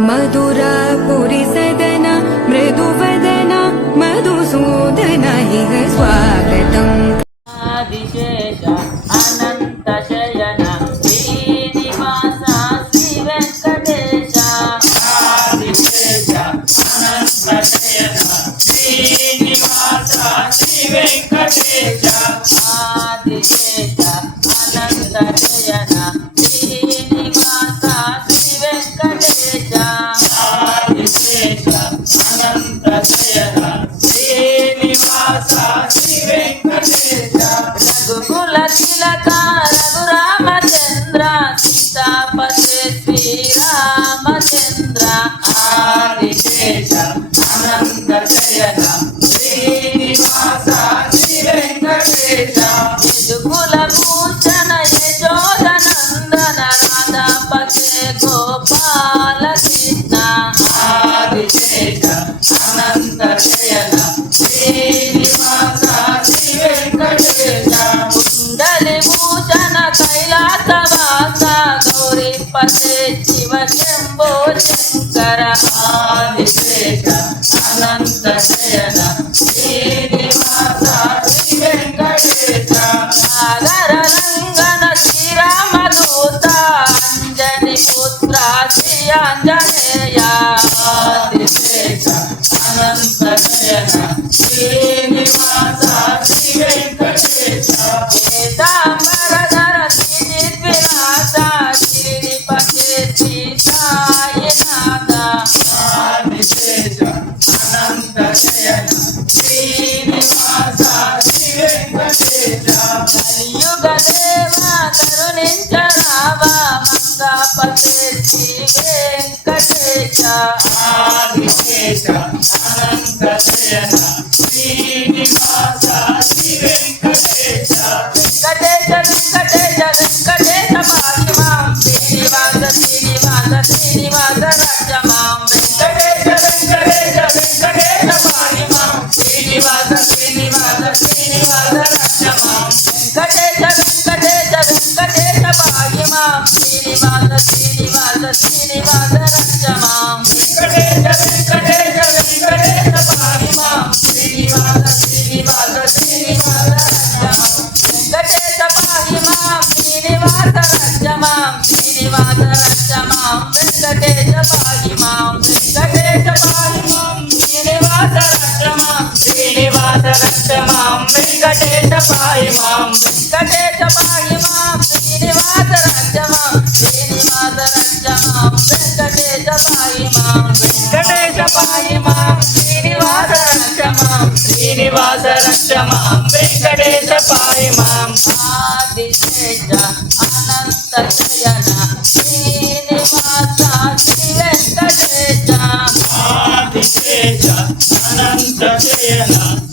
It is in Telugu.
मधुरापुरी सदन मृदुवदन मधुसूदन इह स्वागतम् आदिशेष अनंत शयन श्रीनिवास श्री वेंकटेश आदिशेष अनंत शयन श्रीनिवास श्री वेंकटेश आदिशेष अनंत शयन श्रीनिवास श्री वेंकटेश आदिशेष अनंत शयन श्रीनिवास श्री वेंकटेश रघुकुल तिलक रघुरामचंद्र सीतापते श्रीरामचंद्र आदिशेष अनंत शयन श्रीनिवास श्री वेंकटेश यदुकुल भूषण यशोदनंदन राधापते गोपाल कृष्ण आदिशेष अनंत शयन श्रीनिवास श्री वेंकटेश कुंडली भूषण कैलासवास गौरीपते शिव शंभो शंकर आदिशेष अनंत शयन श्रीनिवास श्री वेंकटेश सागर रंगन श्रीरामदूत अंजनी पुत्र श्री आंजनेय आदिशेष अनंत शयन श्रीनिवास श्री वेंकटेश पीतांबरधर श्रीनिवास श्रीपते श्री साईनाथ आदिशेष अनंत शयन श्रीनिवास श्री वेंकटेश కలియుగ దేవ కరుణించరావా మంగాపతే శ్రీ వెంకటేశ आदिशेष अनंत शयन श्रीनिवास श्री वेंकटेश వెంకటేశ వెంకటేశ వెంకటేశ పాహిమాం శ్రీనివాస శ్రీనివాస శ్రీనివాస రక్షమాం వెంకటేశ వెంకటేశ వెంకటేశ పాహిమాం శ్రీనివాస శ్రీనివాస శ్రీనివాస రక్షమాం వెంకటేశ వెంకటేశ వెంకటేశ పాహిమాం శ్రీనివాస శ్రీనివాస శ్రీనివాస రక్షమాం వెంకటేశ వెంకటేశ వెంకటేశ పాహిమాం శ్రీనివాస శ్రీనివాస శ్రీనివాస రక్షమాం వెంకటేశ పాహిమాం శ్రీనివాస రక్షమాం శ్రీనివాస రక్షమాం వెంకటేశ పాహిమాం వెంకటేశ పాహిమాం శ్రీనివాస రక్షమాం శ్రీనివాస రక్షమాం వెంకటేశ పాహిమాం వెంకటేశ పాహిమాం శ్రీనివాస రక్షమాం శ్రీనివాస రక్షమాం వెంకటేశ పాహిమాం వెంకటేశ పాహిమాం శ్రీనివాస రక్షమాం శ్రీనివాస రక్షమాం వెంకటేశ పాహిమాం ఆదిశేష అనంత శయన శ్రీనివాస శ్రీ వెంకటేశ ఆదిశేష అనంత శయన